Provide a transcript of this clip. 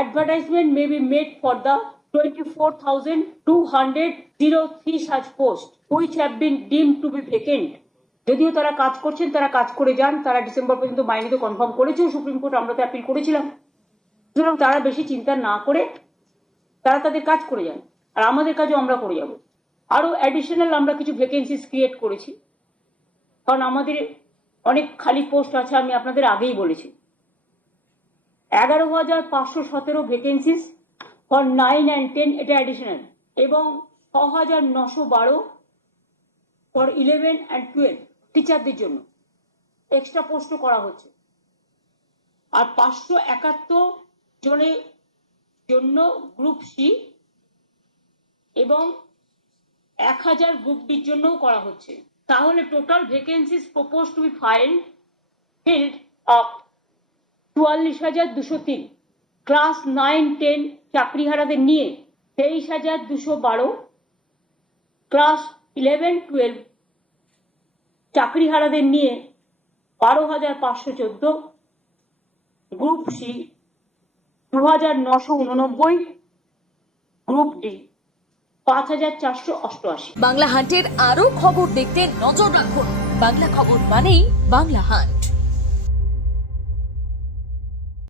Advertisement may be made for the 24,203 such posts which have been deemed to be vacant. যদিও তারা কাজ করছেন, তারা কাজ করে যান, তারা ডিসেম্বর পর্যন্ত মাইনে তো কনফার্ম করেছে, সুপ্রিম কোর্ট আমরা তো অ্যাপিল করেছিলাম। সুতরাং তারা বেশি চিন্তা না করে তারা তাদের কাজ করে যান, আর আমাদের কাজও আমরা করে যাব। আরো অ্যাডিশনাল আমরা কিছু ভ্যাকেন্সিস ক্রিয়েট করেছি, কারণ আমাদের অনেক খালি পোস্ট আছে, আমি আপনাদের আগেই বলেছি। 11,517 ভ্যাকেন্সিস ফর 9 and 10, এটা অ্যাডিশনাল, এবং 6,912 ফর 11 and 12 টিচারদের জন্য এক্সট্রা পোস্টও করা হচ্ছে। আর 571 জনের জন্য গ্রুপ সি এবং 1000 গ্রুপ ডির জন্যও করা হচ্ছে। তাহলে total vacancies propose to be filled up 44,203। Class 9-10 চাকরিহারাদের নিয়ে 23,212, ক্লাস 11-12 চাকরিহারাদের নিয়ে 12,514, গ্রুপ সি 2,989, গ্রুপ ডি 5,488। বাংলা হান্টের আরো খবর দেখতে নজর রাখুন। বাংলা খবর মানেই বাংলা হান্ট।